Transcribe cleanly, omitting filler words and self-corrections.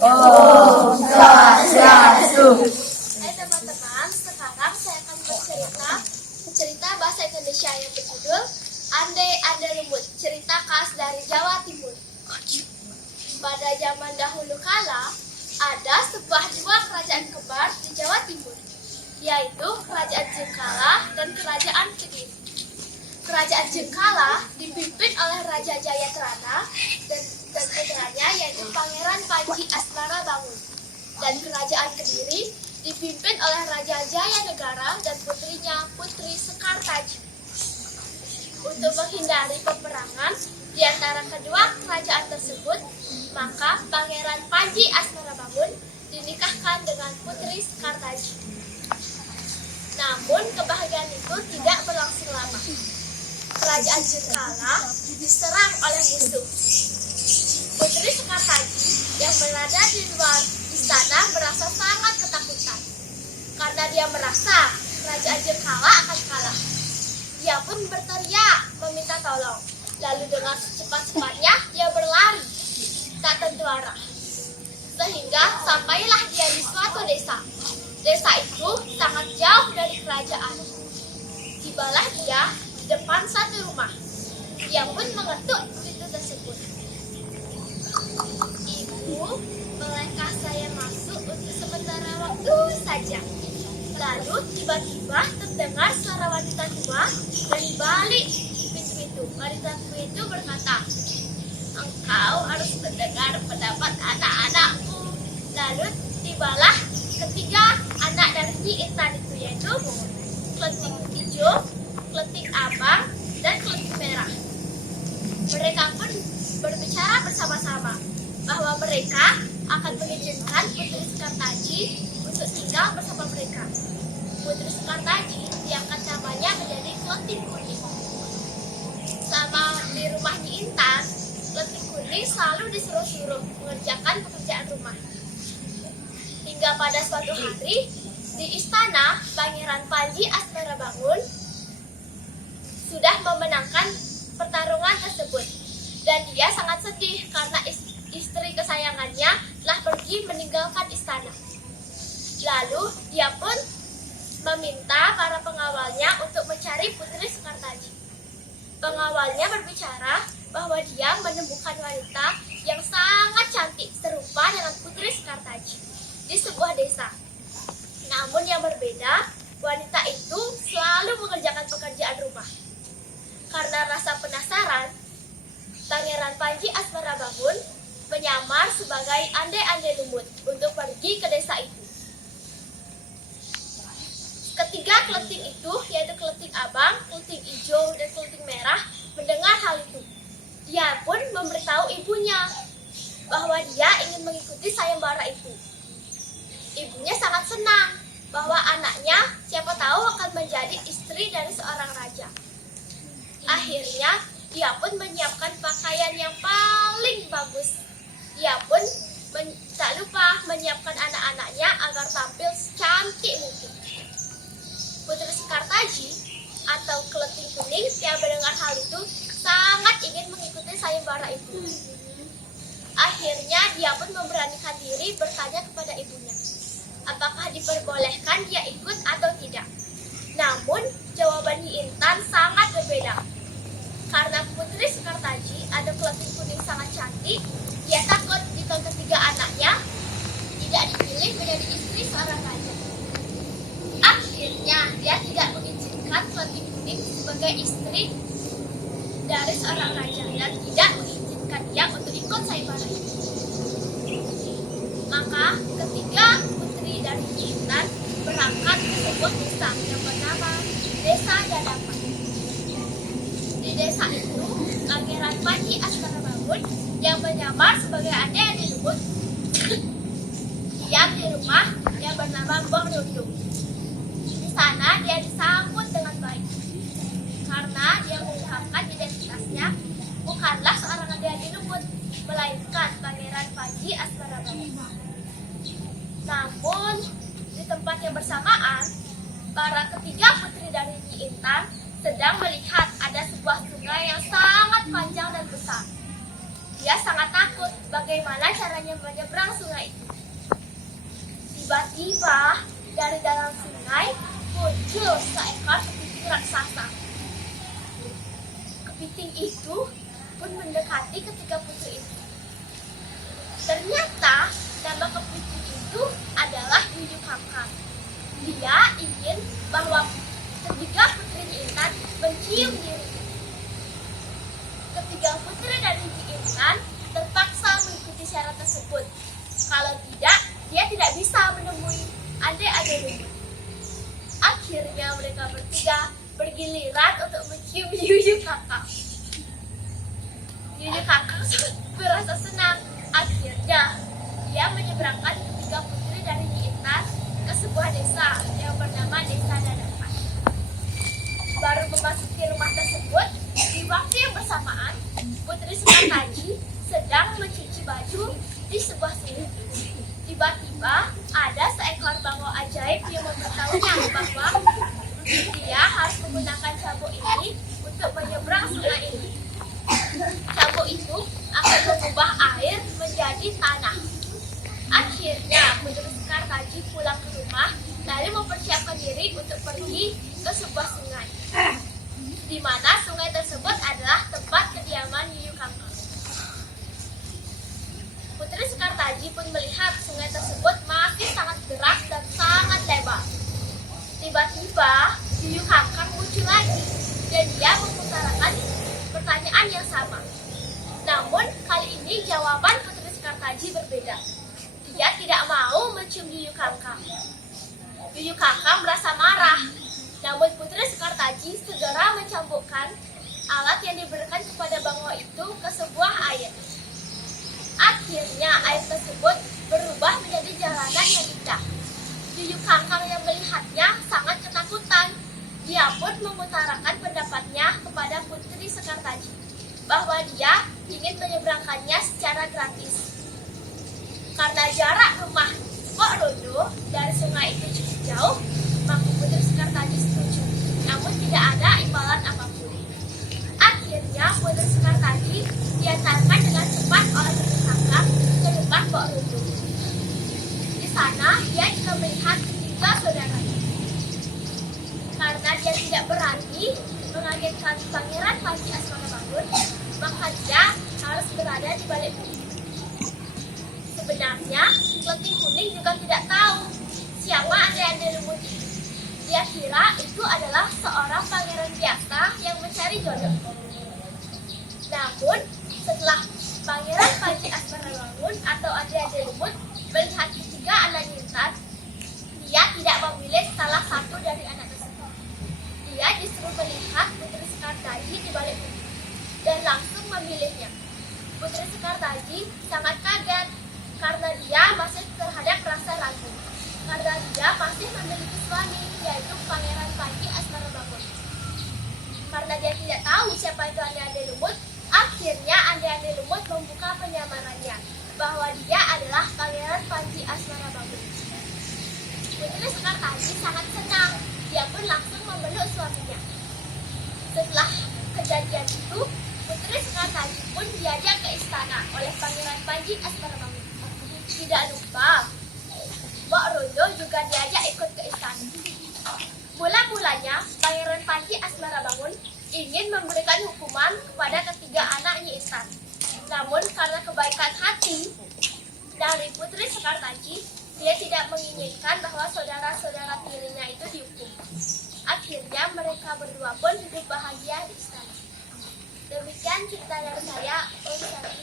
Om Swastiastu. Hai teman-teman, sekarang saya akan bercerita bahasa Indonesia yang berjudul Ande Lumut, cerita khas dari Jawa Timur. Pada zaman dahulu kala, ada dua kerajaan kembar di Jawa Timur, yaitu Kerajaan Jengkala dan Kerajaan Kediri. Kerajaan Jengkala dipimpin oleh Raja Jayadrata dan putranya yaitu Pangeran Panji Asmarabangun. Dan Kerajaan Kediri dipimpin oleh Raja Jayanegara dan putrinya Putri Sekartaji. Untuk menghindari peperangan di antara kedua kerajaan tersebut, maka Pangeran Panji Asmarabangun dinikahkan dengan Putri Sekartaji. Namun kebahagiaan itu tidak berlangsung lama. Kerajaan Jengkala diserang oleh musuh. Putri Sekartaji yang berada di luar istana merasa sangat ketakutan karena dia merasa Kerajaan Jengkala akan kalah. Dia pun berteriak meminta tolong. Lalu dengan secepat-cepatnya dia berlari tak tentu arah. Sehingga sampailah dia di suatu desa. Desa itu sangat jauh dari kerajaan. Tibalah dia di depan satu rumah. Dia pun mengetuk pintu tersebut. Ibu, bolehkah saya masuk untuk sementara waktu saja? Lalu tiba-tiba terdengar suara wanita tua dari balik pintu itu. Wanita tua itu berkata, "Engkau harus mendengar pendapat anak-anakku." Lalu tibalah ketiga anak dari Nyi Intan itu, yaitu Kleting hijau, Kleting abang, dan Kleting merah. Mereka pun berbicara bersama-sama bahwa mereka akan mengizinkan Putri Sekartaji untuk tinggal bersama mereka. Putri Sekartaji diangkat namanya menjadi Kleting kuning. Sama di rumah Nyi Intan, Kleting kuning selalu disuruh-suruh mengerjakan pekerjaan rumah. Hingga pada suatu hari, di istana Pangeran Panji Asmarabangun sudah memenangkan pertarungan tersebut. Dan dia sangat sedih karena istri kesayangannya telah pergi meninggalkan istana. Lalu dia pun meminta para pengawalnya untuk mencari Putri Sekartaji. Pengawalnya berbicara bahwa dia menemukan wanita yang sangat cantik serupa dengan Putri Sekartaji di sebuah desa. Namun yang berbeda, wanita itu selalu mengerjakan pekerjaan rumah. Karena rasa penasaran, Pangeran Panji Asmarabangun menyamar sebagai Ande Lumut untuk pergi ke desa itu. Ketiga kleting itu, yaitu Kleting abang, Kleting hijau, dan Kleting merah, mendengar hal itu. Dia pun memberitahu ibunya bahwa dia ingin mengikuti sayembara itu. Ibunya sangat senang bahwa anaknya siapa tahu akan menjadi istri dari seorang raja. Akhirnya dia pun menyiapkan pakaian yang paling bagus. Dia pun tak lupa menyiapkan anak-anaknya agar tampil secantik mungkin. Putri Sekartaji atau Kleting kuning yang mendengar hal itu sangat ingin mengikuti sayembara itu. Akhirnya dia pun memberanikan diri bertanya kepada ibunya, apakah diperbolehkan dia ikut atau tidak. Namun jawaban Nyi Intan sangat berbeda. Karena Putri Sekartaji atau Kleting kuning sangat cantik, dia takut jika ketiga anaknya tidak dipilih menjadi istri seorang raja. Akhirnya dia tidak mengizinkan Kleting kuning sebagai istri dari seorang raja dan tidak mengizinkan dia untuk ikut sayembara itu. Maka ketiga putri dari Nyi Intan berangkat ke sebuah desa yang bernama Desa Dadapan. Di desa itu, Pangeran Panji Asmarabangun yang menyamar sebagai Ande Lumut diam di rumah yang bernama Mbok Dudung. Di sana dia disambut dengan baik karena dia mengungkapkan identitasnya bukanlah seorang Ande Lumut, melainkan Pangeran Panji Asmarabangun. Namun di tempat yang bersamaan, para ketiga putri dari Nyi Intan sedang melihat ada sebuah sungai yang sangat panjang dan besar. Dia sangat takut bagaimana caranya menyeberang sungai itu. Tiba-tiba dari dalam sungai muncul seekor kepiting raksasa. Kepiting itu pun mendekati ketiga putri itu. Ternyata nama kepiting itu adalah Yuyu Kakang. Dia ingin bahwa ketiga putri Intan mencium dirinya. Ketiga putri dari Intan terpaksa mengikuti syarat tersebut. Kalau tidak, dia tidak bisa menemui adik-adik Lumut. Akhirnya mereka bertiga bergiliran untuk mencium Yuyu Kakang. Yuyu Kakang merasa senang. Akhirnya dia menyeberangkan ketiga putri dari Intan ke sebuah desa yang bernama Desa Dadakan. Baru memasuki rumah tersebut, di waktu yang bersamaan, Putri Sekartaji sedang mencuci baju di sebuah sungai. Tiba-tiba ada seekor bangau ajaib yang memberitahunya bahwa dia harus menggunakan cambuk ini untuk menyeberang sungai ini. Cambuk itu akan mengubah air menjadi tanah. Akhirnya Putri Sekartaji pulang ke rumah lalu mempersiapkan diri untuk pergi ke sebuah sungai, di mana sungai tersebut adalah tempat kediaman Yuyu Kakang. Putri Sekartaji pun melihat sungai tersebut masih sangat deras dan sangat lebar. Tiba-tiba Yuyu Kakang muncul lagi dan dia mengutarakan pertanyaan yang sama. Namun kali ini jawaban Putri Sekartaji berbeda. Dia tidak mau mencium Yuyu Kakang. Yuyu Kakang merasa marah. Namun Putri Sekartaji segera mencambukkan alat yang diberikan kepada bangau itu ke sebuah air. Akhirnya air tersebut berubah menjadi jalanan yang indah. Yuyu Kakang yang melihatnya sangat ketakutan. Dia pun mengutarakan pendapatnya kepada Putri Sekartaji bahwa dia ingin menyeberangkannya secara gratis. Karena jarak rumah Pok Rondo dari sungai itu cukup jauh, maka Putri Sekartaji setuju. Namun tidak ada imbalan apapun. Akhirnya Putri Sekartaji diantarkan dengan cepat oleh Yuyu Kakang ke rumah Pok Rondo. Di sana dia juga melihat ketiga saudaranya. Karena dia tidak berani mengagetkan Pangeran Panji Asmarabangun, maka dia harus berada di balik bukit. Sebenarnya, Kelting Kuning juga tidak tahu siapa adik-adik Lumut itu. Dia kira itu adalah seorang pangeran biasa yang mencari jodoh. Namun, setelah Pangeran Panji Asmarabangun atau adik-adik Lumut melihat ketiga anak Intan, dia tidak memilih salah satu dari anak tersebut. Dia justru melihat Putri Sekartaji di balik bukit dan langsung memilihnya. Putri Sekartaji sangat kaget karena dia masih terhadap rasa ragu. Karena dia masih memiliki suami, yaitu Pangeran Panji Asmarabangun. Karena dia tidak tahu siapa itu adik-adik Lumut, akhirnya adik-adik Lumut membuka penyamarannya bahwa dia adalah Pangeran Panji Asmarabangun. Putri Sekartaji sangat senang. Dia pun langsung memeluk suaminya. Setelah kejadian itu, Putri Sekartaji pun diajak ke istana oleh Pangeran Panji Asmarabangun. Tidak lupa, Pok Rondo juga diajak ikut ke istana. Mula-mulanya, Pangeran Panji Asmarabangun ingin memberikan hukuman kepada ketiga anaknya Intan. Namun karena kebaikan hati dari Putri Sekartaji, dia tidak menginginkan bahwa saudara-saudara tirinya itu dihukum. Akhirnya mereka berdua pun hidup bahagia di istana. Demikian cerita dari saya. Om Santi.